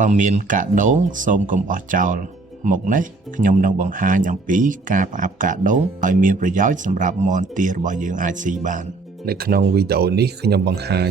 បើមានកាដូងសូមកុំបោះចោលមុខនេះខ្ញុំនឹងបង្ហាញអំពីការផ្អាប់កាដូងឲ្យមានប្រយោជន៍សម្រាប់មាន់ទារបស់យើងអាចស៊ីបាននៅក្នុងវីដេអូនេះខ្ញុំបង្ហាញ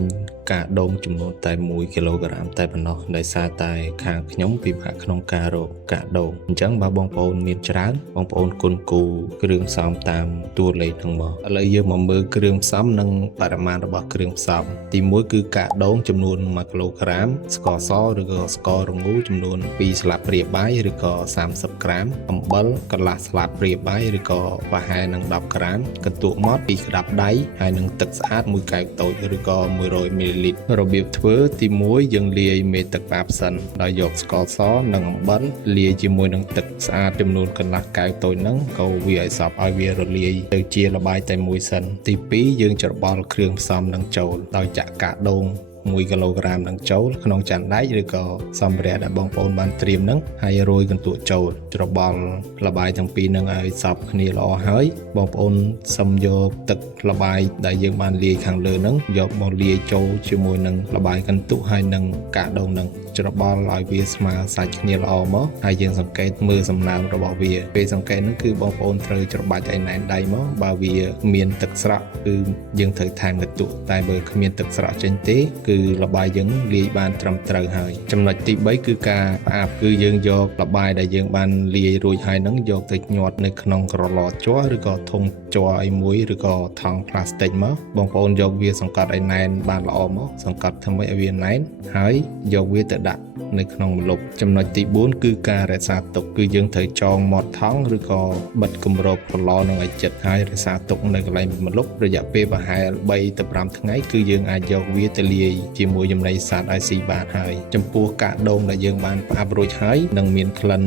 កាដូងចំនួនតែ1គីឡូក្រាមតែប៉ុណ្ណោះដោយសារតែខាងខ្ញុំពិបាកក្នុងការរកកាដូងអញ្ចឹងបើបងប្អូនមានច្រើនបងប្អូនគុណគូគ្រឿងផ្សំតាមតួលេខហ្នឹងមកឥឡូវយើងមកមើលគ្រឿងផ្សំនិងបរិមាណរបស់គ្រឿងផ្សំទី1គឺកាដូងចំនួន1គីឡូក្រាមស្ករសឬក៏ស្កររងូចំនួន2ស្លាបព្រាបាយឬក៏30ក្រាមអំបិលកន្លះស្លាបព្រាបាយឬក៏ប្រហែលនឹង10ក្រាមកន្ទក់ម៉ដ្ឋ2ក្តាប់ដៃហើយនឹងទឹកស្អាត1កែវតូចឬក៏100មីលីលីត្ររបៀបធ្វើទី1យើងលាយមេទឹកផ្អាប់សិនដោយយកស្ករសនិងអំបិលលាយជាមួយនឹងទឹកស្អាតចំនួនកន្លះកែវតូចហ្នឹងកូរវាឲ្យសព្វឲ្យវារលាយទៅជាល្បាយតែមួយសិនទី2យើងច្របល់គ្រឿងផ្សំនឹងចូលដោយចាក់កាដូង1គីឡូក្រាមនឹងចូលក្នុងចានដែកឬក៏សម្ភារៈដែលបងប្អូនបានត្រៀមហ្នឹងហើយរោយកន្ទក់ចូលច្របល់ល្បាយទាំងពីរហ្នឹងឲ្យសព្វគ្នាល្អហើយបងប្អូនសឹមយកទឹកល្បាយដែលយើងបានលាយខាងលើហ្នឹងយកមកលាយចូលជាមួយនឹងល្បាយកន្ទក់ហើយនឹងកាដូងហ្នឹងច្របល់ឲ្យវាស្មើសាច់គ្នាល្អមកហើយយើងសង្កេតមើលសំណើមរបស់វាពេលសង្កេតហ្នឹងគឺបងប្អូនត្រូវច្របាច់ឲ្យណែនដៃមកបើវាមានទឹកស្រក់គឺយើងត្រូវថែមកន្ទក់តែបើគ្មានទឹកស្រក់ចេញទេគឺល្បាយយើងលាយបានត្រឹមត្រូវហើយចំណុចទី3គឺការផ្អាប់គឺយើងយកល្បាយដែលយើងបានលាយរួចហើយហ្នឹងយកទៅញាត់នៅក្នុងក្រឡជ័រឬក៏ធុងជ័រអីមួយឬក៏ថង់ផ្លាស្ទិកមកបងប្អូនយកវាសង្កត់ឲ្យណែនបានល្អមកសង្កត់ធ្វើម៉េចឲ្យវាណែនហើយយកវាទៅដាក់នៅក្នុងម្លប់ចំណុចទី4គឺការរក្សាទុកគឺយើងត្រូវចងមាត់ថង់ឬក៏បិទគម្របប្រឡនឹងឲ្យជិតហើយរក្សាទុកនៅកន្លែងម្លប់រយៈពេលប្រហែល3ទៅ5ថ្ងៃគឺយើងអាចយកវាទៅលាយជាមួយចំណីសត្វឲ្យស៊ីបានហើយចំពោះកាដូងដែលយើងបានផ្អាប់រួចហើយនឹងមានក្លិន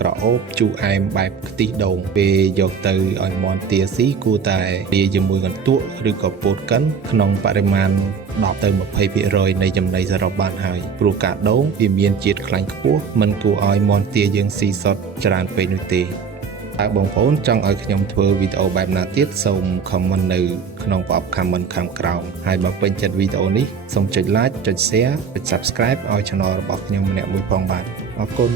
ក្រអូបជូរអែមបែបខ្ទិះដូងពេលយកទៅឲ្យមាន់ទាស៊ីគួរតែលាយជាមួយកន្ទក់ឬក៏ពោតកិនក្នុងបរិមាណ10ទៅ20% នៃចំណីសរុបបានហើយព្រោះកាដូងវាមានជាតិខ្លាញ់ខ្ពស់មិនគួរឲ្យមាន់ទាយើងស៊ីសុទ្ធច្រើនពេកនោះទេតើបងប្អូនចង់ឲ្យខ្ញុំធ្វើវីដេអូបែបណាទៀតសូម comment នៅក្នុងប្រអប់ comment ខាងក្រោមហើយបើពេញចិត្តវីដេអូនេះសូមចុច like ចុច share ចុច subscribe ឲ្យ channel របស់ខ្ញុំម្នាក់មួយផងបាទអរគុណ